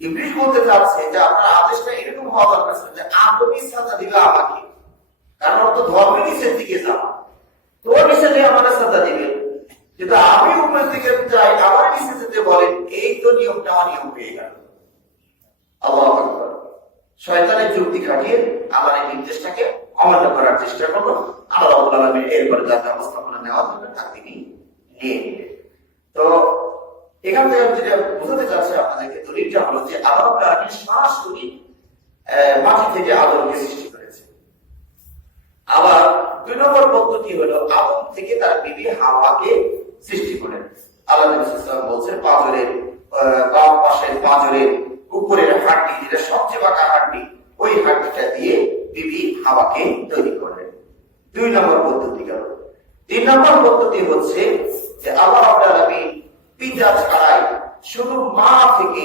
ইবলিস বলতে চাচ্ছে যে আপনার আদেশটা এরকম হওয়া দরকার যে আপনি সাজা দিবে আমাকে, কারণ ওর তো ধর্মের নিচের দিকে যাওয়া, তোর নিচে দিয়ে আমাদের সাজা দিবে, কিন্তু আমি উপরের দিকে যাই আমার নিচে যেতে বলেন, এই তো নিয়মটা অনিয়ম হয়ে গেল। আল্লাহু আকবার। শয়তানের যুক্তি খাটিয়ে আল্লাহর নির্দেশটাকে অমান্য করার চেষ্টা করলো। আল্লাহ রাব্বুল আলামিন এরপরে যার ব্যবস্থাপনা নেওয়া দরকার তা তিনি নিয়ে নিলেন। তো এখান থেকে আমি যেটা বোঝাতে চাচ্ছি আপনাদেরকে, দলিলটা হলো যে আল্লাহ রাব্বুল আলামিন সরাসরি মাটি থেকে আদমকে সৃষ্টি করেছে। আবার 2 নম্বর পদ্ধতি হলো আদম থেকে তার বিবি হাওয়াকে সৃষ্টি করেন। আল্লাহ নবী সাল্লাল্লাহু আলাইহি ওয়াসাল্লাম বলছেন পাঁজরের বাম পাশের পাঁজরের উপরের হাড়টি, যেটা সবচেয়ে বাঁকা হাড়টি, ওই হাড়টিটা দিয়ে বিবি হাওয়াকে তৈরি করলেন। 2 নম্বর পদ্ধতি গেল। 3 নম্বর পদ্ধতি হচ্ছে যে আল্লাহ রাব্বুল আলামিন পিতা ছাড়াই শুধু মা থেকে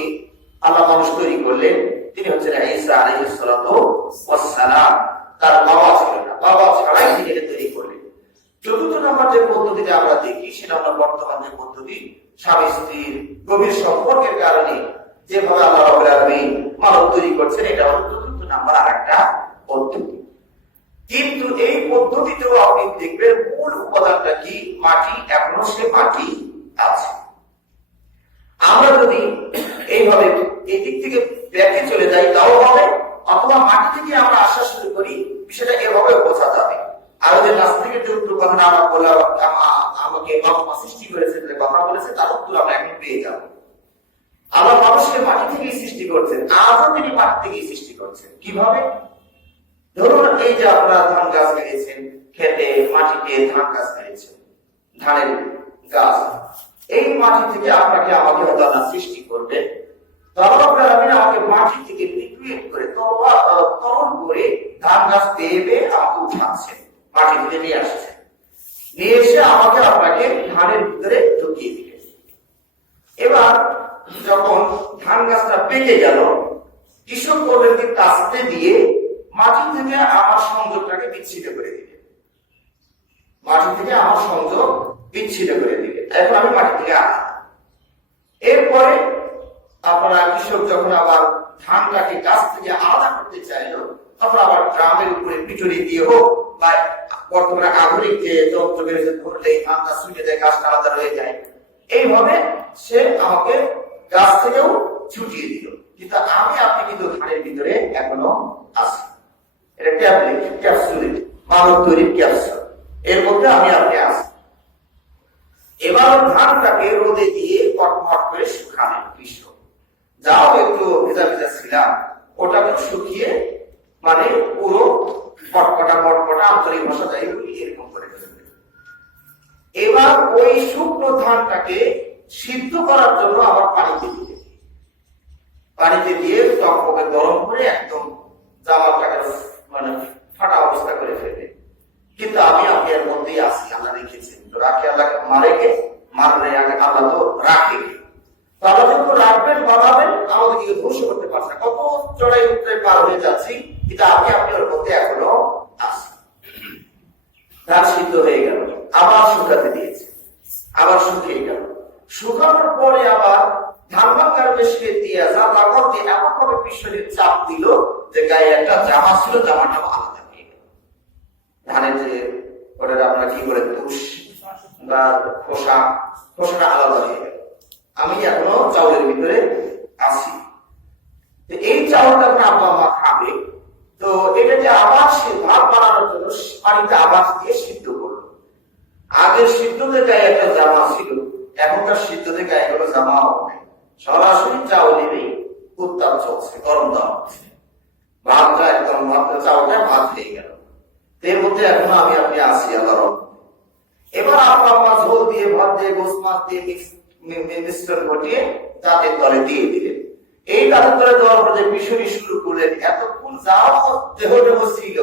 আল্লাহ মানুষ তৈরি করলেন। তিনি হচ্ছেন ঈসা আলাইহিস সালাতু ওয়াস সালাম। তার বাবা ছিল না, বাবা ছাড়াই তিনি তৈরি করলেন। 4 নম্বর যে পদ্ধতিটা আমরা দেখি সেটা হলো বর্তমান যে পদ্ধতি, স্বামী স্ত্রীর গভীর সম্পর্কের কারণে যেভাবে আল্লাহ রাব্বুল আলামিন মানব তৈরি করছেন, এটা হলো 4 নম্বর আরেকটা পদ্ধতি। কিন্তু এই পদ্ধতিতেও আপনি দেখবেন মূল উপাদানটা কি? মাটি, এখনো সে মাটি আছে। আমরা যদি এইভাবে এই দিক থেকে ব্যাকে চলে যাই তাও হবে, অথবা মাটি থেকে আমরা আসা শুরু করি, বিষয়টা এভাবে বোঝা যাবে। আর যে নাস্তিকের যে উত্তর কথাটা আমরা বললাম, আমাকে বাবা সৃষ্টি করেছে কথা বলেছে, তার উত্তর আমরা এখন পেয়ে যাব। আল্লাহ মানুষকে মাটি থেকেই সৃষ্টি করছেন, আজও তিনি মাটি থেকেই সৃষ্টি করছেন। কিভাবে? ধরুন এই যে আপনারা ধান গাছ লাগিয়েছেন, খেতে মাটিতে ধান গাছ লাগিয়েছেন, ধানের গাছ, এই মাটি থেকে আপনাকে আমাকে হয়তো আল্লাহ সৃষ্টি করবে। আমাকে মাটি থেকে লিকুইড করে তরল করে ধান গাছ পেয়ে আমাকে উঠাচ্ছেন, মাটি থেকে নিয়ে আসছেন, নিয়ে এসে আমাকে আপনাকে ধানের ভিতরে ঢুকিয়ে দিলেন। এবার যখন ধান গাছটা পেকে গেল, কৃষক করলেন কি কাস্তে দিয়ে মাটি থেকে আমার সংযোগটাকে বিচ্ছিন্ন করে দিলেন, মাটি থেকে আমার সংযোগ বিচ্ছিন্ন করে দিলেন। এখন আমি মাটি থেকে আলাদা। এরপরে আপনারা কৃষক যখন আবার ধানটাকে গাছ থেকে আলাদা করতে চাইল, তখন আবার ড্রামের উপরে পিটুনি দিয়ে হোক বা বর্তমানে আধুনিক যে যন্ত্র বেরিয়েছে ধরলে ধানটা ছুটে দেয়, গাছটা আলাদা হয়ে যায়। এইভাবে সে আমাকে গাছ থেকেও ছুটিয়ে দিল, কিন্তু আমি আপনি কিন্তু ধানের ভিতরে এখনো আছি। এটা ট্যাবলেট, ক্যাপসুল, মানব তৈরির ক্যাপসুল, এর মধ্যে আমি আপনি আছি। এবার ধানটাকে রোদে দিয়ে কটমট করে শুকালেন কৃষক। যাও একটু ভেজা ভেজা ছিলাম, ওটাকে শুকিয়ে মানে পুরো কটকটা মটকটা আন্তরিক ভাষা যাই এরকম করে ফেলবে। এবার ওই শুকনো ধানটাকে সিদ্ধ করার জন্য আবার পানিতে দিয়ে টকবকে গরম করে একদম জামাটাকে মানে ফাটা অবস্থা করে ফেলবে। কিন্তু আমি আপনি এর মধ্যেই আসি, আল্লাহ রেখেছেন। তো রাখে আল্লাহকে মারেকে, মারলে আল্লাহ তো রাখে। তো আল্লাহ যখন রাখবেন, বানাবেন, আমাদেরকে ধ্বংস করতে পারছে না। কত চড়াই উত্তরে পার হয়ে যাচ্ছি, কিন্তু আপনি ওর মধ্যে এখনো আসি। ধান সিদ্ধ হয়ে গেল, আবার শুকাতে দিয়েছে, আবার শুকিয়ে গেল। শুকানোর পরে আবার ধান ভাঙ্গার মেশিনে দিয়ে যা লাগাও দিয়ে এমন ভাবে পিছনের চাপ দিল যে গায়ে একটা জামা ছিল, জামাটা আলাদা হয়ে গেল। ধানের যে ওটা আমরা কি করে তুষ বা খোসাটা আলাদা হয়ে গেল। আমি এখনো চাউলের ভিতরে আছি। এই চাউলটা আব্বা মা খাবে, তো এটা যে আবার ভাত বানানোর জন্য পানিতে আবার দিয়ে সিদ্ধ করলো। আগের সিদ্ধতে গায়ে একটা জামা ছিল, এখনকার সিদ্ধতে গায়ে কোনো জামা হবে, সরাসরি চাউলেরই উত্তাপ চলছে, গরম দেওয়া হচ্ছে। ভাতটা একদম চাউলটা ভাত হয়ে গেল। এর মধ্যে এখনো আমি আপনি আসি আল্লাহর। এবার আব্বা মা ঝোল দিয়ে, ভাত দিয়ে, গোস মাছ দিয়ে মিশ্রণ ঘটিয়ে তাদের তলে দিয়ে দিলেন। এই তাদের তলে দেওয়ার পর যে মিশরি শুরু করলেন, এতক্ষণ যাও দেহ ছিল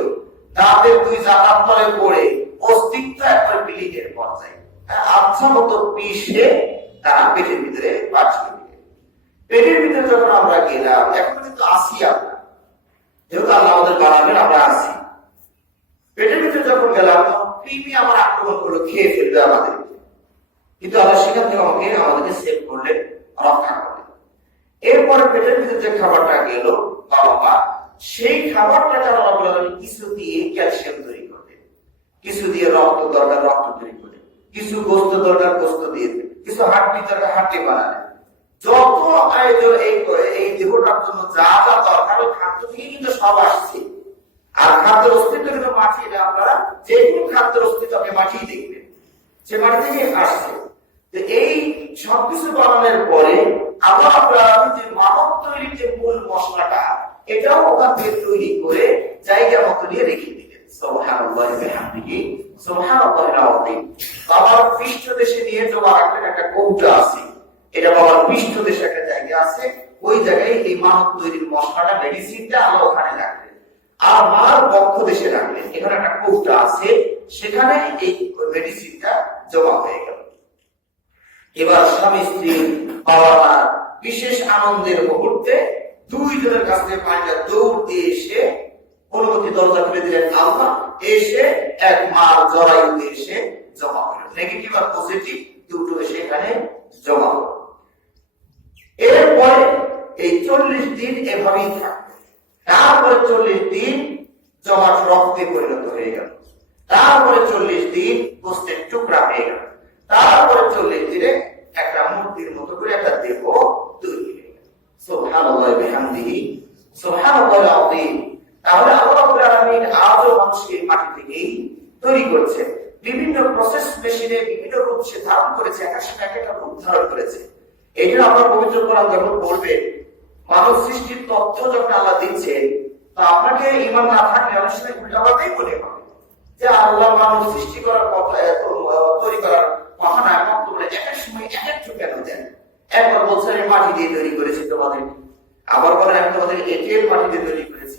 তাদের 2 জানার তলে পড়ে অস্তিত্ব একবার বিলীনের পর্যায়ে আচ্ছা মতো পিষে তারা পেটের ভিতরে পাঠিয়ে দিলেন। পেটের ভিতরে যখন আমরা গেলাম, এখন কিন্তু আসি আমরা, যেহেতু আল্লাহ আমাদের বানাবেন, আমরা আসি। পেটের ভিতরে যখন গেলাম, কৃমি আমার আক্রমণ করলো, খেয়ে ফেলবে আমাদের। কিন্তু আল্লাহ সেখান থেকে আমাদেরকে সেভ করলেন, রক্ষা করলেন। এরপরে পেটের ভিতরে যে খাবারটা গেল বাবা মা, সেই খাবারটা কিছু দিয়ে ক্যালসিয়াম তৈরি করে, কিছু দিয়ে রক্ত দরকার রক্ত তৈরি করে, কিছু গোস্ত দরকার গোস্ত দিয়ে, কিছু হাড্ডি দরকার হাড্ডি বানায়। যত আয়োজন এই দেহটার জন্য যা যা দরকার ওই খাদ্য থেকে কিন্তু সব আসছে। আর খাদ্যের অস্তিত্ব কিন্তু মাটি, এটা আপনারা যে কোনো খাদ্যের অস্তিত্ব আপনি মাটিই দেখবেন, সে মাটি থেকে আসছে। এই সবকিছু বানানোর পরে আবার আপনারা যে মানব তৈরির যে মূল মশলাটা, এটাও ওখান থেকে তৈরি করে জায়গা মতো নিয়ে রেখে দিলেন। সুবহানাল্লাহি ওয়া বিহামদিহি সুবহানাল্লাহিল আযীম। বাবার পৃষ্ঠ দেশে নিয়ে জমা রাখলেন একটা কৌটা আছে, এটা বাবার পৃষ্ঠ দেশে একটা জায়গা আছে, ওই জায়গায় এই মানব তৈরির মশলাটা মেডিসিনটা আলো ওখানে রাখলেন। আর মার বক্ষ দেশে রাখলেন, এখানে একটা কৌটা আছে, সেখানে এই মেডিসিনটা জমা হয়ে গেল। এবার স্বামী স্ত্রী বাবা মার বিশেষ আনন্দের মুহূর্তে দুইজনের কাছ থেকে পানিটা দৌড় দিয়ে এসে অনুমতি দরজা খুলে দিলেন আল্লাহ, এসে এক মার জরায়ুতে এসে জমা হলো। নেগেটিভ আর পজিটিভ দুটো এসে এখানে জমা হলো। এরপরে এই 40 দিন এভাবেই থাকবে। তারপরে 40 দিন জমাট রক্তে পরিণত হয়ে গেল। তারপরে 40 দিন গোস্তের টুকরা হয়ে গেল। তারপরে 40 দিনে একটা মূর্তির মতো করে একটা দেহ তৈরি হয়ে গেল। সুবহানাল্লাহি ওয়া বিহামদিহি সুবহানাল্লাহিল আযীম। তাহলে আল্লাহ রাব্বুল আলামিন আজও মানুষকে মাটি থেকেই তৈরি করেছে, বিভিন্ন প্রসেস মেশিনে বিভিন্ন রূপ সে ধারণ করেছে, একের সাথে একটা রূপ ধারণ করেছে। এই জন্য আমরা পবিত্র কোরআন যখন পড়বেন, মানব সৃষ্টির তথ্য যখন আল্লাহ দিচ্ছেন, তা আপনাকে ঈমান না থাকলে অনেক সময় উল্টাপাল্টাই মনে হবে যে আল্লাহ মানব সৃষ্টি করার কথা, এত তৈরি করার কথা না, বলে একের সময় এক একটু কেন দেন। একবার বলছেন মাটি দিয়ে তৈরি করেছি তোমাদের, আবার বলেন আমি তোমাদের এঁটেল মাটি দিয়ে তৈরি করেছি,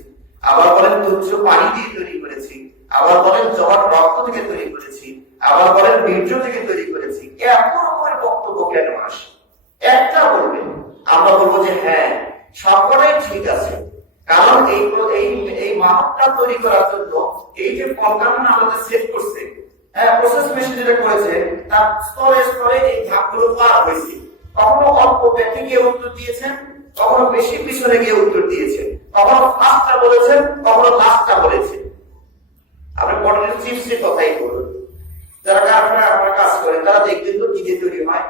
আবার বলেন তুচ্ছ পানি দিয়ে তৈরি করেছি, আবার বলেন জমাট রক্ত থেকে তৈরি করেছি, আবার বলেন বীর্য থেকে তৈরি করেছি। এত রকমের বক্তব্য কেন আসে? একটা বলবেন, আমরা বলবো যে হ্যাঁ সবকটাই ঠিক আছে, কারণ এই মানবটা তৈরি করার জন্য এই যে কলকারখানা আমাদের সেট করছে, হ্যাঁ প্রসেস মেশিন যেটা করেছে, তার স্তরে স্তরে এই ধাপগুলো পার হয়েছে। কখনো অল্প ব্যক্তি গিয়ে উত্তর দিয়েছেন, কখনো বেশি পিছনে গিয়ে উত্তর দিয়েছেন, কখনো ফার্স্টটা বলেছেন, কখনো লাস্টটা বলেছেন। আপনি পটেটো চিপসের কথাই বলুন, যারা কারখানায় আপনার কাজ করেন তারা দেখবেন তো কি দিয়ে তৈরি হয়।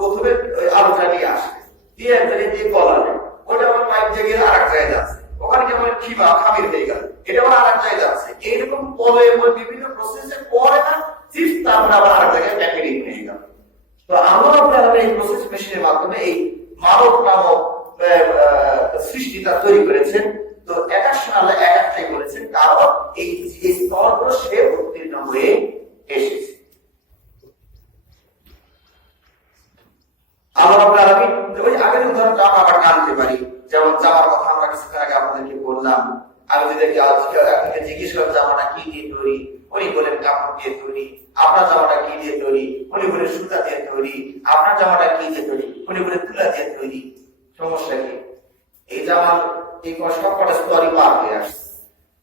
প্রথমে আলুটা নিয়ে আসে, দিয়ে একটা দিয়ে গলালে, ওটা আমার পাইপ দিয়ে গিয়ে আর এক জায়গায় আছে, ওখানে যেমন খামির হয়ে গেল, এটা আবার আর এক জায়গায় আছে। এইরকম পরে বিভিন্ন প্রসেসের পরে না চিপস, তারপরে আবার আর এক জায়গায় প্যাকেটিং হয়ে গেল। তো আমরা এই প্রসেস মেশিনের মাধ্যমে এই মানব নামক সৃষ্টিটা তৈরি করেছেন। তো একার সময় এক একটাই বলেছেন, কারণ এই স্তরগুলো সে উত্তীর্ণ হয়ে এসেছে। ওই আগের উদাহরণটা আমরা আবার টানতে পারি, যেমন জামার কথা আমরা কিছুক্ষণ আগে আপনাদেরকে বললাম। আমি যদি আপনাকে জিজ্ঞেস করেন জামাটা কি দিয়ে তৈরি, উনি বলেন কাপড় দিয়ে তৈরি। আপনার জামাটা কি দিয়ে তৈরি, উনি বলেন সুতা দিয়ে তৈরি। আপনার জামাটা কি দিয়ে তৈরি, উনি বলেন তুলা দিয়ে তৈরি। সমস্যা কি? এই জামার এই সব কটা স্তরই পার হয়ে আসছে।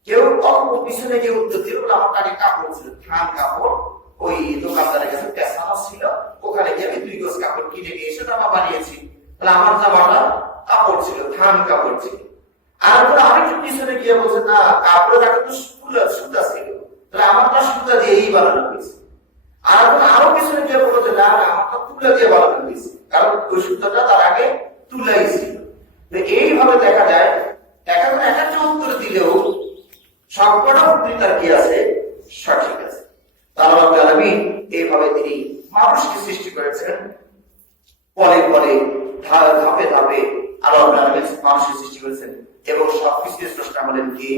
কেউ অল্প পিছনে গিয়ে উত্তর দিল, আমার কাছে কাপড় ছিল, থান কাপড়, ওই দোকানদারের কাছে পেছানো ছিল, ওখানে গিয়ে আমি 2 গজ কাপড় কিনে নিয়ে এসে জামা বানিয়েছি। তাহলে আমার জামাটা কাপড় ছিল, থান কাপড় ছিল। আর আরেকটু পিছনে গিয়ে বলছে না, কাপড়ের আগে তো সুতা ছিল, তাহলে আমারটা সুতা দিয়েই বানানো হয়েছে। আর আরো পিছনে গিয়ে বলছে না, আমারটা তুলা দিয়ে বানানো হয়েছে, কারণ ওই সুতাটা তার আগে তুলাই ছিল। এইভাবে দেখা যায় এক একটা উত্তর দিলেও সবকটা উত্তর তার কি আছে, সঠিক আছে। এইভাবে তিনি মানুষকে সৃষ্টি করেছেন, পরে পরে ধাপে ধাপে আল্লাহ মানুষকে সৃষ্টি করেছেন, এবং সবকিছু স্রষ্টা হলেন কি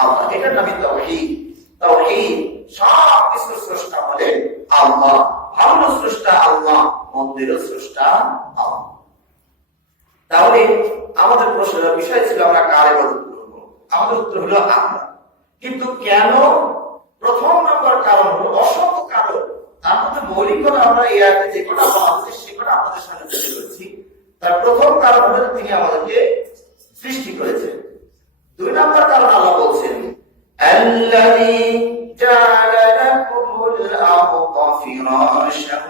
আল্লাহ। এটার নামই তাওহীদ। তাওহীদ, সবকিছু স্রষ্টা হলেন আল্লাহ। ভালো স্রষ্টা আল্লাহ, মন্দিরও স্রষ্টা আল্লাহ। তাহলে আমাদের প্রশ্নের বিষয় ছিল আমরা কার ইবাদত করব। আমাদের উত্তর হলো আমরা। কিন্তু কেন? প্রথম নম্বর কারণ হলো অসংখ্য কারণ, তার মধ্যে মৌলিক কথা আমরা এই আয়াতে যে কটা বলা হচ্ছে সে কটা আপনাদের সামনে তুলে ধরছি। তার প্রথম কারণ হলো তিনি আমাদেরকে সৃষ্টি করেছেন। 2 নম্বর কারণ আল্লাহ বলছেন, আল্লাযী জাআলা লাকুমুল আরদা ফিরাশান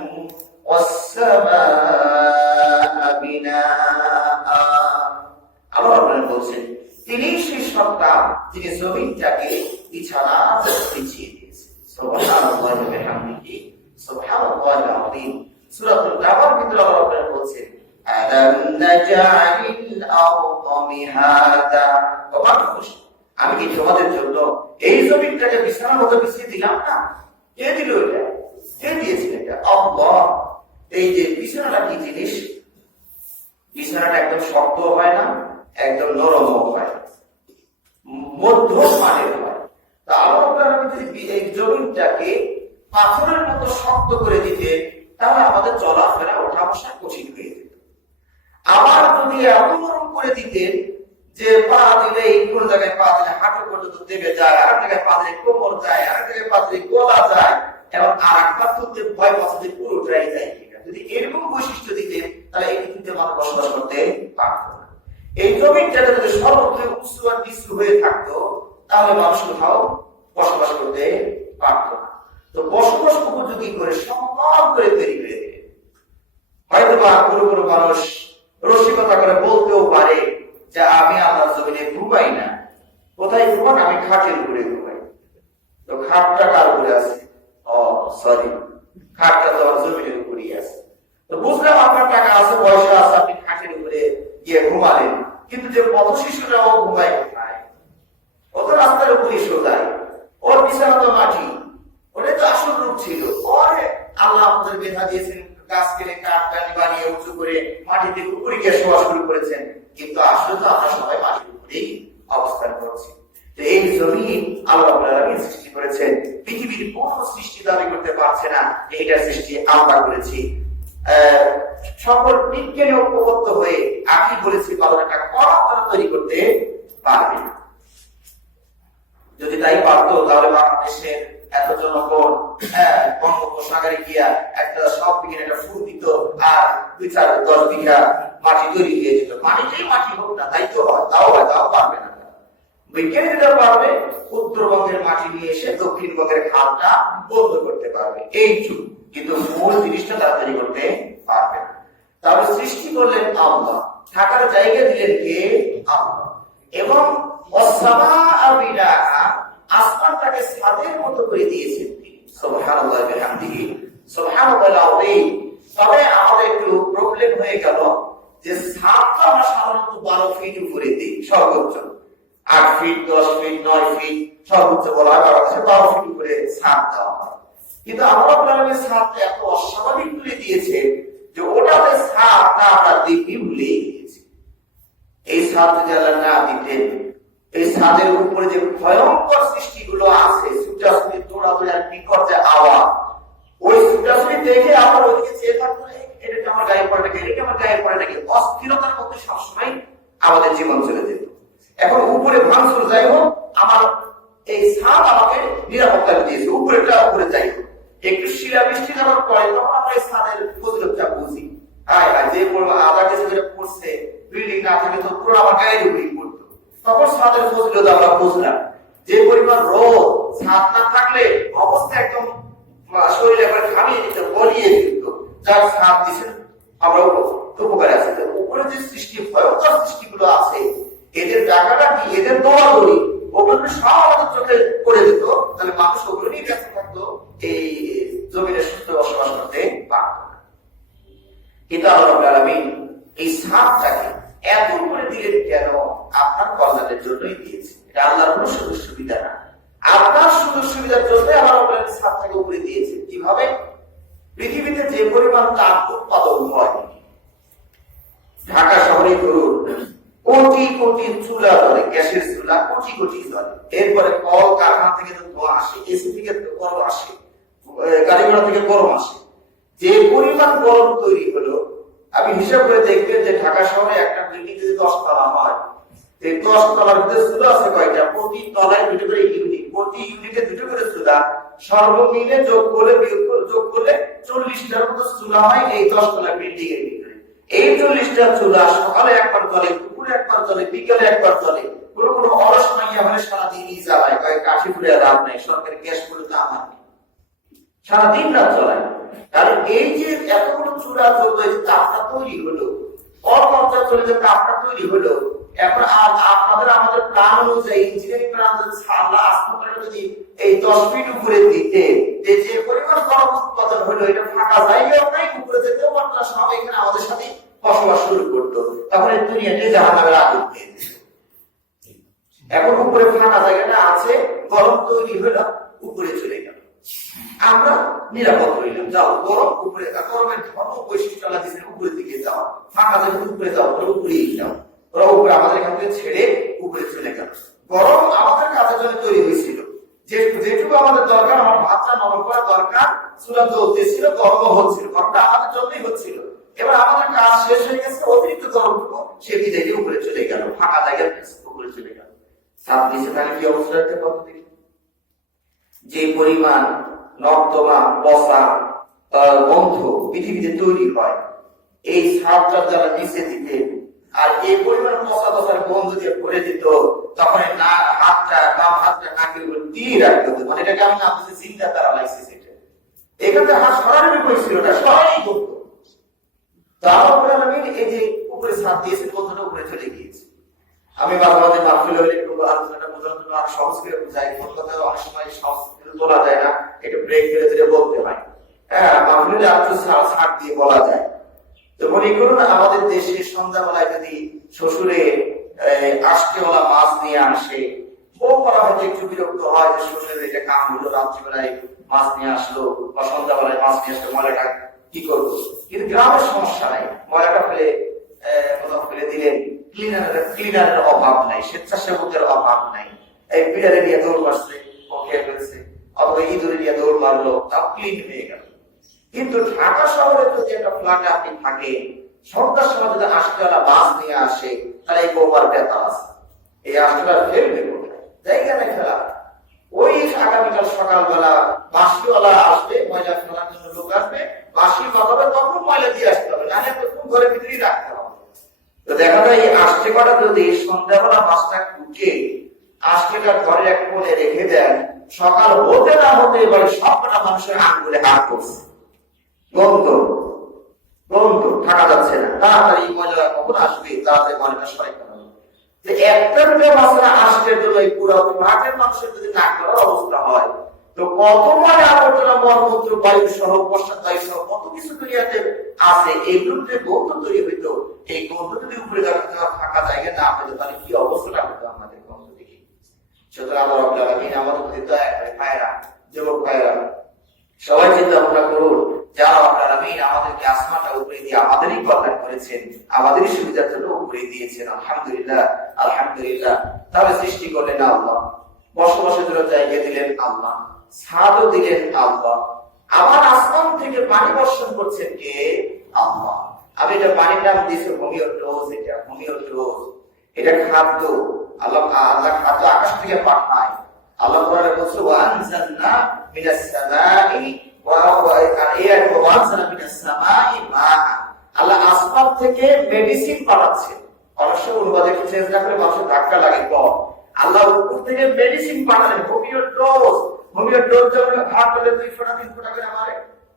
ওয়াস সামাআ বিনাআ যিনি জমিনটাকে বিছানা বিছিয়ে দিয়েছেন। সুবহানাল্লাহি ওয়া বিহামদিহি সুবহানাল্লাহিল আযীম। সূরাতুল কামার ভিতরে আল্লাহ রাব্বুল বলছেন আলাম নাজআলিল আরদা মিহাদা, আমি কি তোমাদের জন্য এই জমিনটাকে বিছানার মতো বিছিয়ে দিলাম না? কে দিল এটা? কে দিয়েছেন এটা? আল্লাহ। এই যে বিছানাটা কি জিনিস? বিছানাটা একদম শক্ত হয় না, একদম নরম হয়, মধ্যম মানের হয়। তা আল্লাহ যদি এই জমিনটাকে পাথরের মতো শক্ত করে দিতে, তাহলে আমাদের চলাফেরা ওঠা বসা কঠিন হয়ে যেত। আবার যদি এত নরম করে দিতেন যে পা দিলে কোন জায়গায় পা দিলে হাঁটু পর্যন্ত দেবে যায়, আর এক জায়গায় পা দিলে কোমর যায়, আর এক জায়গায় পা দিলে গলা যায়, এবং আর একবার তুলতে ভয় পাচ্ছে পুরোটাই যায় কিনা। যদি এরকম বৈশিষ্ট্য দিতেন, তাহলে এই পৃথিবীতে মানুষ বসবাস করতে পারত না। এই জমিনটাতে যদি সর্বত্র উঁচু আর নিচু হয়ে থাকতো, তাহলে মানুষ কোথাও বসবাস করতে পারত না। তো বসবাস উপযোগী করে সম্মান করে তৈরি করে দিলেন। হয়তো বা কোনো কোনো মানুষ রসিকতা করে বলতেও পারে যে আমি আমার জমিনে ঘুমাই না। কোথায় ঘুমান? আমি খাটের উপরে ঘুমাই। তো খাটটা কার উপরে আছে? ও সরি, খাটটা তো আমার জমিনের উপরেই আছে। তো বুঝলাম আপনার টাকা আছে, পয়সা আছে, আপনি খাটের উপরে গিয়ে ঘুমালেন, কিন্তু যে পথ শিশুরাও ঘুমায় কোথায়? ও তো রাস্তার উপরই শোধায়, ওর বিছানা তো মাটি, ওটাই তো আসল রূপ ছিল। ওরে আল্লাহ আমাদের মেধা দিয়েছেন, গাছ কেটে কাঠ কানি বানিয়ে উঁচু করে মাটিতে উপরে গিয়ে শোয়া শুরু করেছেন, কিন্তু আসলে তো আমরা সবাই মাটির উপরেই অবস্থান করছি। তো এই জমিন আল্লাহ রাব্বুল আলামিন সৃষ্টি করেছেন। পৃথিবীর কোন সৃষ্টি দাবি করতে পারছে না এইটার সৃষ্টি আল্লাহ করেছি। সকল বিজ্ঞানী ঐক্যবদ্ধ হয়ে আমি বলেছি কারণ একটা কড়া তারা তৈরি করতে পারবে। যদি তাই পারতো, তাহলে বাংলাদেশের এত জনগণ বঙ্গোপসাগরে গিয়া একটা সব বিজ্ঞানী একটা ফুল দিত, আর 2-4-10 বিঘা মাটি তৈরি হয়ে যেত। মাটিটাই মাটি হোক না, তাই তো হয়, তাও হয়, তাও পারবে না। বিজ্ঞানীরা পারবে উত্তরবঙ্গের মাটি নিয়ে এসে দক্ষিণবঙ্গের খালটা বন্ধ করতে পারবে, এইটুকু, কিন্তু মূল জিনিসটা তারা তৈরি করতে পারবে না। তাহলে সৃষ্টি করলেন আল্লাহ, থাকার জায়গা দিলেন কে? আল্লাহ। এবং আসমানটাকে ছাদের মতো করে দিয়েছেন তিনি। সুবহানাল্লাহি ওয়া বিহামদিহি সুবহানাল্লাহিল আযীম। তবে আমাদের একটু প্রবলেম হয়ে গেল যে ছাদটা আমরা সাধারণত 12 ফিট উপরে দিই, সর্বোচ্চ 8 ফিট, 10 ফিট, 9 ফিট, সর্বোচ্চ বলা হয় বাংলাদেশে 12 ফিট উপরে ছাদ দেওয়া হয়। কিন্তু আল্লাহ প্রাণের ছাদটা এত অস্বাভাবিক তুলে দিয়েছে যে ওটাতে ছাদটা আমরা দিব্যি ভুলে গিয়েছি। এই ছাদ যদি আল্লাহ না দিতেন, এই ছাদের উপরে যে ভয়ঙ্কর সৃষ্টিগুলো আছে, ছুটাছুটি, দৌড়াদৌড়ি আর বিকট যে আওয়াজ, ওই ছুটাছুটি দেখে আমার ওইদিকে চেয়ে থাকতো, এটা কি আমার গায়ে পড়ে নাকি, এটা কি আমার গায়ে পড়ে নাকি, অস্থিরতার মধ্যে সবসময় আমাদের জীবন চলে যেত। এখন উপরে ভাঙচুর যাই হোক, আমার এই ছাদ আমাকে নিরাপত্তা দিয়েছে, উপরেটা উপরে যাই হোক, একটু শিলা বৃষ্টি যাওয়ার পরে তখন আমরা এই ছাদের ফজিলতটা বুঝি। যে আধা কেজি করে পড়ছে, বিল্ডিং না থাকে তো পুরো আমার গায়ের উপরেই পড়তো, তখন ছাদের ফজিলত আমরা বুঝলাম। যে পরিমাণ রোদ, ছাদ না থাকলে অবস্থা একদম শরীরে একবার ঘামিয়ে দিত, গলিয়ে দিত। যার ছাদ দিচ্ছেন আমরা উপকারে আছে। উপরে যে সৃষ্টি, ভয়ঙ্কর সৃষ্টিগুলো আছে, এদের জায়গাটা কি, এদের দৌড়াদৌড়ি, ওগুলো সব আমাদের চোখে করে দিত, তাহলে মানুষ ওগুলো নিয়ে ব্যস্ত থাকতো, এই জমিনে সুস্থ বসবাস করতে পারত না। কিন্তু আল্লাহ রাব্বুল আলামিন এই ছাদটাকে এত করে দিলেন কেন? আপনার কল্যাণের জন্যই দিয়েছে। এটা আল্লাহর কোনো সুযোগ সুবিধা না, আপনার সুযোগ সুবিধার জন্য আল্লাহ রাব্বুল আলামিন ছাদটাকে উপরে দিয়েছে। কিভাবে? পৃথিবীতে যে পরিমাণ তাপ উৎপাদন হয়, ঢাকা শহরে ধরুন কোটি কোটি চুলা ধরে, গ্যাসের চুলা কোটি কোটি ধরে, এরপরে কল কারখানা থেকে তো ধোঁয়া আসে, এসি থেকে গরম আসে, গাড়ি ঘোড়া থেকে গরম আসে। যে পরিমাণ গরম তৈরি হলো, আপনি হিসাব করে দেখবেন যে ঢাকা শহরে একটা বিল্ডিং যদি 10 তলা হয়, 10 তলার ভিতরে চুলা আছে কয়টা? প্রতি তলায় 2টো করে ইউনিট, প্রতি ইউনিটে 2টো করে চুলা, সর্বমিলে যোগ করলে 40টার মতো চুলা হয় এই 10 তলা বিল্ডিং এর ভিতরে। এই 40টা চুলা সকালে একবার জ্বলে, দুপুরে একবার জ্বলে, বিকেলে একবার জ্বলে। কোনো কোনো অলস মাইয়া হলে সারাদিনই জ্বালায়, কাঠি ফুলে লাভ নাই, সরকারি গ্যাস করে দাম আনে, সারাদিন রাত জ্বলায়। কারণ এই যে এতগুলো চুলা জ্বলবে, যে তাপটা তৈরি হলো, অপর্যাপ্ত চলে যে তাপটা তৈরি হলো, এখন আপনাদের আমাদের প্ল্যান অনুযায়ী ইঞ্জিনিয়ারিং প্ল্যান অনুযায়ী আল্লাহ আসমানে যদি এই 10 ফিট উপরে দিতে যে পরিমাণ গরম উৎপাদন হলো, এটা ফাঁকা জায়গাও নাই, উপরে যেতেও পারতো না, সব এখানে আমাদের সাথে বসবাস শুরু করতো, তখন এই দুনিয়াতে জাহান্নামের আগুন দিয়ে দিত। এখন উপরে ফাঁকা জায়গাটা আছে, গরম তৈরি হলো, উপরে চলে গেল, আমরা নিরাপদ হইলাম, যাও গরম উপরে, গরমের ধর্ম বৈশিষ্ট্য আল্লাহ দিয়েছেন উপরের দিকে যাও, ফাঁকা জায়গা উপরে যাও, উপরেই যাও, ওরা উপরে আমাদের এখান থেকে ছেড়ে উপরে চলে গেল। গরম আমাদের কাজের জন্য তৈরি হয়েছিল, যেটুকু আমাদের দরকার, আমার ভাতটা নরম করা দরকার, চুলা জ্বলতেছিল, গরম হচ্ছিল, গরমটা আমাদের জন্যই হচ্ছিল। এবার আমাদের কাজ শেষ হয়ে গেছে, অতিরিক্ত গরমটুকু সে বিদেশে উপরে চলে গেল, ফাঁকা জায়গায় উপরে চলে গেল। সাত নিচে তাহলে কি অবস্থা রাখতে পারবো দেখি? যে পরিমাণ নর্দমা, বসা, গন্ধ পৃথিবীতে তৈরি হয়, এই সাপটা যারা নিচে দিতে, আর এই পরিমাণ মশা দশার গন্ধ দিয়ে ভরে দিত, তখন না হাতটা, বাম হাতটা নাকের উপর দিয়ে রাখতে হতো, মানে এটাকে আমি আপনাদের চিন্তা তারা লাগছে, সেটা এখান থেকে হাত সরানোর হয়েছিল, ওটা সরাই করতো। তার উপরে আমি এই যে উপরে ছাদ দিয়েছি, গন্ধটা উপরে চলে গিয়েছে। আমি মাঝে মাঝে মাহফিল হলে একটু আলোচনাটা বোঝানোর জন্য আর সহজ করে বুঝাই, কলকাতায় অনেক সময় সহজ তোলা যায় না, একটু ব্রেক ধরে ধরে বলতে হয়। হ্যাঁ, মাহফিলে আর একটু ছাড় দিয়ে বলা যায়। তো মনে করুন আমাদের দেশে সন্ধ্যাবেলায় যদি শ্বশুরে আজকেওয়ালা মাছ নিয়ে আসে, বউ করা হয়তো একটু বিরক্ত হয় যে শ্বশুরের এটা কাম হলো, রাত্রিবেলায় মাছ নিয়ে আসলো বা সন্ধ্যাবেলায় মাছ নিয়ে আসলো, ময়লাটা কি করবো? কিন্তু গ্রামের সমস্যা নাই, ময়লাটা ফেলে কোথাও ফেলে দিলেন, ক্লিনারের অভাব নাই, স্বেচ্ছাসেবকের অভাব নাই, এই পিড়ারে নিয়ে দৌড় মারছে, ও খেয়ে ফেলছে, অথবা ইঁদুরে নিয়ে দৌড় মারলো, তাও ক্লিন হয়ে গেল। কিন্তু ঢাকা শহরে যদি একটা ফ্ল্যাটে আপনি থাকেন, সন্ধ্যার সময় যদি আষ্টবেলা বাস নিয়ে আসে, তাহলে এই গোবার ব্যথা আছে, এই আষ্টবেলা ফেলবে কোথায়? জায়গা নেই ফেলা। ওই আগামীকাল সকালবেলা বাসিওয়ালা আসবে, ময়লা ফেলার জন্য লোক আসবে, বাসি বাজাবে, তখন ময়লা দিয়ে আসতে হবে, নাহলে প্রথম ঘরের ভিতরেই রাখতে হবে। তো দেখা যায় এই আষ্টে কটা যদি সন্ধ্যাবেলা বাসটা কুটে আষ্টটা ঘরে এক কোণে রেখে দেন, সকাল হতে না হতে এবার সবকটা মানুষের আঙ্গুলে হাত করছে, গন্ধ গন্ধ থাকা যাচ্ছে না, তাড়াতাড়ি ময়লা কখন আসবে, তাড়াতাড়ি ময়লাটা সরাই ফেলা হবে। একটা দুটো মশলা আসতে জন্য পুরো মাঠের মানুষের যদি না করার অবস্থা হয়, তো কত মানে আবর্জনা, মলমূত্র, বায়ু সহ, বর্ষার বায়ু সহ কত কিছু দুনিয়াতে আছে, এইগুলোর যে গন্ধ তৈরি হইতো, এই গন্ধ যদি উপরে থাকা জায়গা না পেতো, তাহলে কি অবস্থাটা হতো আমাদের গন্ধ দেখি। সুতরাং আল্লাহ রাব্বুল আলামিন আমাদের প্রতি দয়া করে, ভাইরা, যুবক ভাইরা, সবাই চিন্তা ভাবনা করুন, যারা আপনার আমিন আমাদেরকে আসমানটা উপরে দিয়ে আমাদেরই কল্যাণ করেছেন, আমাদেরই সুবিধার জন্য উপরে দিয়েছেন, আলহামদুলিল্লাহ আলহামদুলিল্লাহ। তাহলে সৃষ্টি করলেন আল্লাহ, বসবাসের জন্য জায়গা দিলেন আল্লাহ, ছাদও দিলেন আল্লাহ, আবার আসমান থেকে পানি বর্ষণ করছেন কে? আল্লাহ। আমি এটা পানির নাম দিয়েছি হোমিও ডোজ, এটা হোমিও ডোজ, এটা খাদ্য। আল্লাহ আল্লাহ খাদ্য আকাশ থেকে পাঠায়। আল্লাহ কোরআনে বলছে ওয়া আনজালনা মিনাস সামাই আল্লাহ আসমান থেকে মেডিসিন পাঠাচ্ছে। অবশ্যই অনুবাদে একটু চেঞ্জ না করে মানুষের ধাক্কা লাগে কম। আল্লাহ উপর থেকে মেডিসিন পাঠালেন, হোমিও ডোজ। হোমিও ডোজ যখন ভাগ করলে 2 ফোঁটা 3 ফোঁটা করে মারে,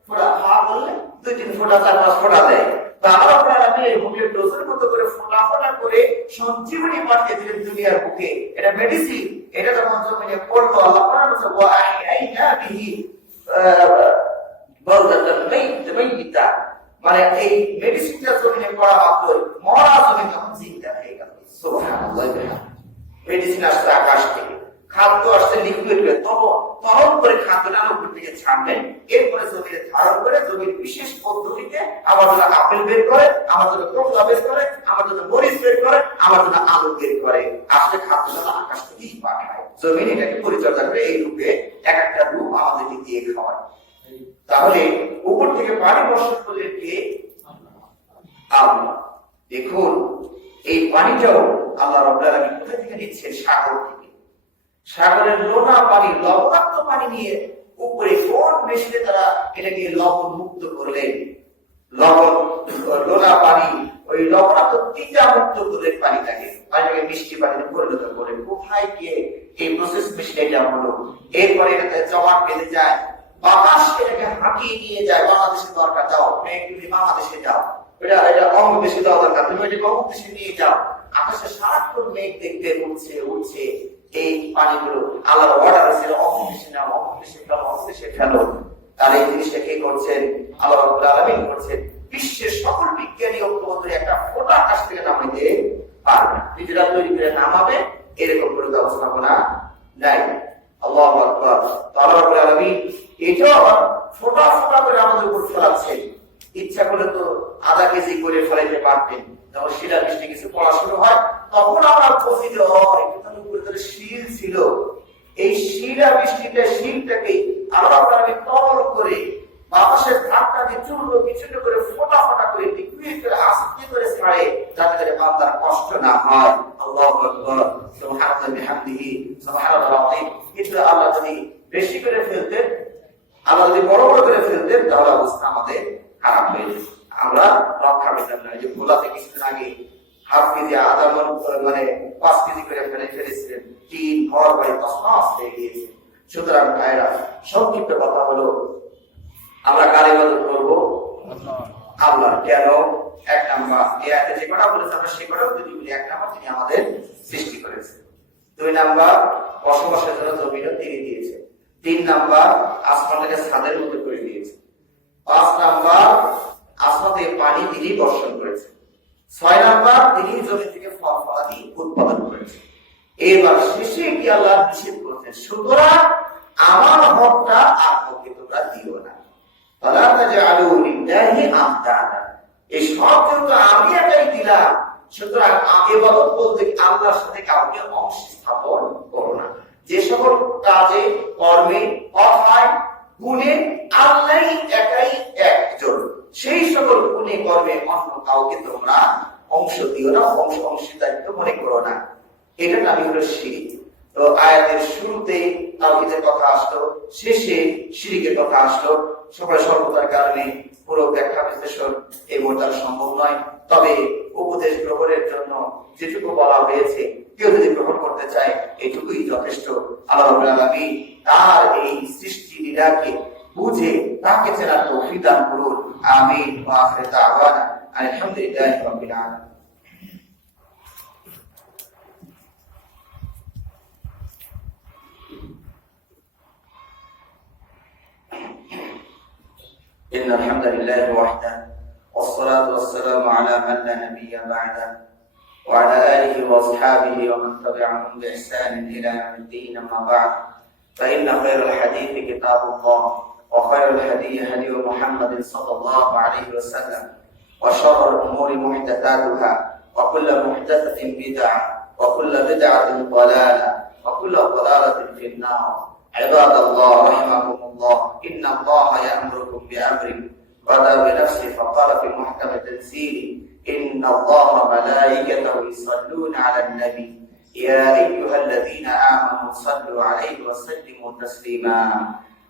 ফোঁটা ভাগ করলে 2-3 ফোঁটা 4-5 ফোঁটা দেয়। তো আল্লাহ আমি এই হোমিও ডোজের মতো করে ফোঁটা ফোঁটা করে সঞ্জীবনী পাঠিয়ে দিলেন দুনিয়ার বুকে। এটা মেডিসিন। এটা যখন জমিনে পড়লো, আল্লাহ কোরআন বলছে ওয়া আহইনা বিহি মানে এই মেডিসিনটা জমিনে পড়া মাত্র মরা জমি তখন জিন্দা হয়ে গেল। সুবহানাল্লাহ। মেডিসিন আসছে আকাশ থেকে, খাদ্য আসছে লিকুইড হয়ে, তরল করে খাদ্যটা উপর থেকে ছাড়বেন, এরপরে জমিতে ধারণ করে জমির বিশেষ পদ্ধতিতে আমার জন্য আপেল বের করে, আমার জন্য কমলা বের করে, আমার জন্য মরিচ বের করে, আমার জন্য আলু বের করে, আসলে খাদ্যটা আকাশ থেকেই পাঠায়। জমিন এটাকে পরিচর্যা করে এই রূপে এক একটা রূপ আমাদেরকে দিয়ে খাওয়ায়। তাহলে উপর থেকে পানি বর্ষণ করলে কে? আল্লাহ। দেখুন এই পানিটাও আল্লাহ রাব্বুল আলামিন কোথা থেকে নিচ্ছেন? সাগর থেকে। সাগরের লোনা পানি, লবণাক্ত পানি নিয়ে উপরে কোন মেশিনে তারা এটাকে লবণ মুক্ত করলেন, লবণ লোনা পানি, ওই লবণাক্ত তিতা মুক্ত করলেন পানিটাকে মিষ্টি পানিতে পরিণত করলেন। কোথায় গিয়ে এই প্রসেস মেশিনে এটা হলো, এরপরে এটাতে জমা বেঁধে যায়, বাতাস এটাকে হাঁকিয়ে নিয়ে যায়। বাংলাদেশের দরকার, যাও তুমি বাংলাদেশে যাও, এটা অঙ্গ দেশে যাওয়া দরকার, তুমি এটাকে অঙ্গ দেশে নিয়ে যাও। আকাশে সারা মেঘ দেখতে উঠছে উঠছে, এই পানিগুলো আল্লাহর অর্ডার ছিল অমুক দেশে নাও, অমুক দেশে ফেলো, অমুক দেশে ফেলো। তার এই জিনিসটা কে করছেন? আল্লাহ রাব্বুল আলামিন করছেন। বিশ্বের সকল বিজ্ঞানী ঐক্যবদ্ধ একটা ফোঁটা আকাশ থেকে নামাইতে পারবে না, নিজেরা তৈরি করে নামাবে এরকম কোনো ব্যবস্থাপনা নাই। আল্লাহু আকবার। আল্লাহ রাব্বুল আলামিন এটা ফোঁটা ফোঁটা করে আমাদের উপর ফেলাচ্ছেন। ইচ্ছা করলে তো আধা কেজি করে ফেলাইতে পারতেন। যখন শিলা বৃষ্টি কিছু পড়া শুরু হয় তখন আমরা বুঝি যে উপরে শিল ছিল। এই শিলা বৃষ্টিটা শিলটাকে আল্লাহ রাব্বুল তরল করে বাতাসের ধাক্কা দিয়ে চূর্ণ বিচূর্ণ করে ফোঁটা ফোঁটা করে লিকুইড করে আস্তে করে ছাড়ে, যাতে করে বান্দার কষ্ট না হয়। আল্লাহু আকবার। সুবহানাল্লাহি বিহামদিহি সুবহানাল্লাহিল আযীম। কিন্তু আল্লাহ যদি বেশি করে ফেলতেন, আল্লাহ যদি বড় বড় করে ফেলতেন, তাহলে অবস্থা আমাদের খারাপ হয়ে যেত, আমরা রক্ষা পেতাম না। যে ভোলাতে কিছুদিন আগে হাফ কেজি আধা মন মানে 5 কেজি করে ফেলেছিলেন, 3 ঘর বাড়ি তছনছ হয়ে গিয়েছে। সুতরাং ভাইরা, সংক্ষিপ্ত কথা হলো আমরা কার ইবাদত করব? আল্লাহ। কেন? এক নাম্বার, এই আয়াতে যে কথা বলেছে আমরা সে কথা যদি বলি, এক নাম্বার তিনি আমাদের সৃষ্টি করেছেন। 2 নাম্বার, বসবাসের জন্য জমিও তিনি দিয়েছেন। 3 নাম্বার, আসমানটাকে ছাদের মধ্যে করে দিয়েছেন। 5 নাম্বার, আসমান থেকে পানি তিনি বর্ষণ করেছেন। 6 নাম্বার, তিনি জমি থেকে ফল ফলাদি উৎপাদন করেছেন। এবার শেষে কি আল্লাহ নিষেধ করেছেন, সুতরাং আমার হকটা আর হককে তোমরা দিও না। এই সব যেহেতু আমি একাই দিলাম, সুতরাং ইবাদত বলতে আল্লাহর সাথে কাউকে অংশ স্থাপন করো না। যে সকল কাজে কর্মে কথায় গুণে আল্লাহই একাই একজন, সেই সকল গুণে কর্মে অন্য কাউকে তোমরা অংশ দিও না, অংশীদারিত্ব মনে করো না। এটা নামই হলো শিরক। তো আয়াতের শুরুতে তাওহীদের কথা আসলো, শেষে শিরকের কথা আসলো। সকল স্বল্পতার কারণে পুরো ব্যাখ্যা বিশ্লেষণ এই মুহূর্তে সম্ভব নয়। তবে উপদেশ গ্রহণের জন্য যেটুকু বলা হয়েছে, কেউ যদি গ্রহণ করতে চায় এটুকুই যথেষ্ট। আল্লাহ রাব্বুল আলামিন তার এই সৃষ্টি লীলাকে বুঝে তাকে চেনার তৌফিক দান করুন। আমিন। ওয়া আখিরু দাওয়ানা আলহামদুলিল্লাহি রাব্বিল আলামিন। إن الحمد لله وحده والصلاة والسلام على من لا نبي بعده وعلى آله وأصحابه ومن تبعهم بإحسان إلى يوم الدين. أما بعد، فإن خير الحديث كتاب الله، وخير الهدي هدي محمد صلى الله عليه وسلم، وشر الأمور محدثاتها، وكل محدثة بدعة، وكل بدعة ضلالة، وكل ضلالة في النار. عباد الله رحمكم الله، إن الله يأمركم بأمر بدأ بنفسه فقال في محكم تنزيله: إن الله وملائكته يصلون على النبي يا أيها الذين آمنوا صلوا عليه وسلموا تسليما.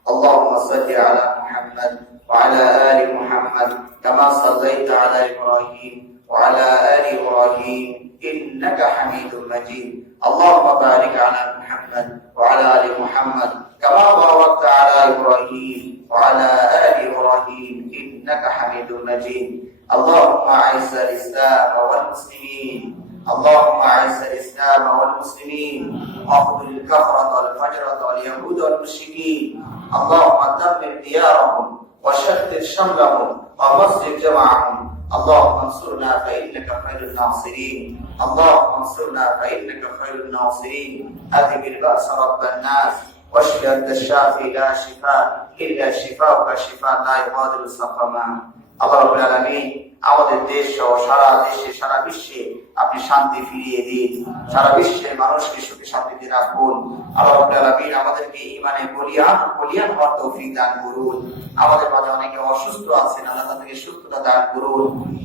اللهم صل على محمد وعلى آل محمد كما صليت على إبراهيم وعلى آل إبراهيم إنك حميد مجيد. اللهم بارك على محمد وعلى آل محمد كما باركت على إبراهيم وعلى آل إبراهيم إنك حميد مجيد. اللهم أعز الإسلام والمسلمين، اللهم أعز الإسلام والمسلمين، واخذل الكفرة والفجرة واليهود والمشركين. اللهم دمر ديارهم وشتت شملهم ومزق جمعهم. اللهم انصرنا فإنك خير الناصرين، اللهم انصرنا فإنك خير الناصرين. أذهب البأس رب الناس واشف أنت الشافي لا شفاء إلا شفاءك شفاء لا يغادر سقما. আল্লাহ রাব্বুল আলামিন আমাদের দেশ সহ সারা দেশে সারা বিশ্বে আপনি শান্তি ফিরিয়ে দিন, সারা বিশ্বের মানুষকে সুখে শান্তিতে রাখুন। আল্লাহ রাব্বুল আলামিন আমাদেরকে ঈমানে বলিয়ান হওয়ার তৌফিক দান করুন। আমাদের মাঝে অনেকে অসুস্থ আছেন, আল্লাহ তাদেরকে সুস্থতা দান করুন।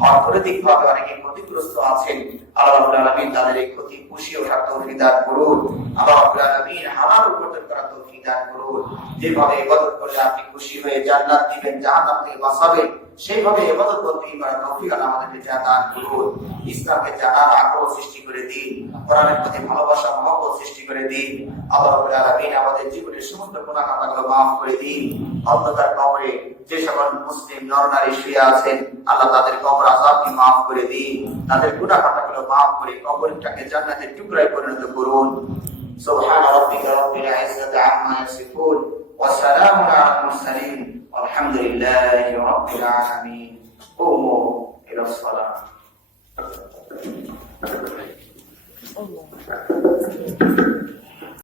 অর্থনৈতিকভাবে অনেকে ক্ষতিগ্রস্ত আছেন, আল্লাহ রাব্বুল আলামিন তাদের এই ক্ষতি পুষিয়ে ওঠার তৌফিক দান করুন। আল্লাহ রাব্বুল আলামিন হালাল উপার্জন করার তৌফিক তৌফিক দান করুন। যেভাবে ইবাদত করলে আপনি খুশি হয়ে জান্নাত দিবেন, জাহান্নাম থেকে বাঁচাবেন, সেইভাবে ইবাদত বন্দী করার তৌফিক আল্লাহ আমাদেরকে দান করুন। ইসলামকে জানার আগ্রহ সৃষ্টি করে দিন, কোরআনের প্রতি ভালোবাসা মহব্বত সৃষ্টি করে দিন। আল্লাহ রাব্বুল আলামিন আমাদের জীবনের সমস্ত গুনাহ খাতাগুলো মাফ করে দিন। অন্ধকার কবরে যে সকল মুসলিম নরনারী শুয়ে আছেন, আল্লাহ তাদের কবর আযাবকে মাফ করে দিন, তাদের গুনাহ খাতাগুলো মাফ করে কবরটাকে জান্নাতের টুকরায় পরিণত করুন। সুবহান রাব্বিকা রাব্বিল ইজ্জাতি আম্মা ইয়াসিফুন ওয়া সালামুন আলাল মুরসালিন আলহামদুলিল্লাহি রাব্বিল আলামিন। কুমু ইলাস সালাহ।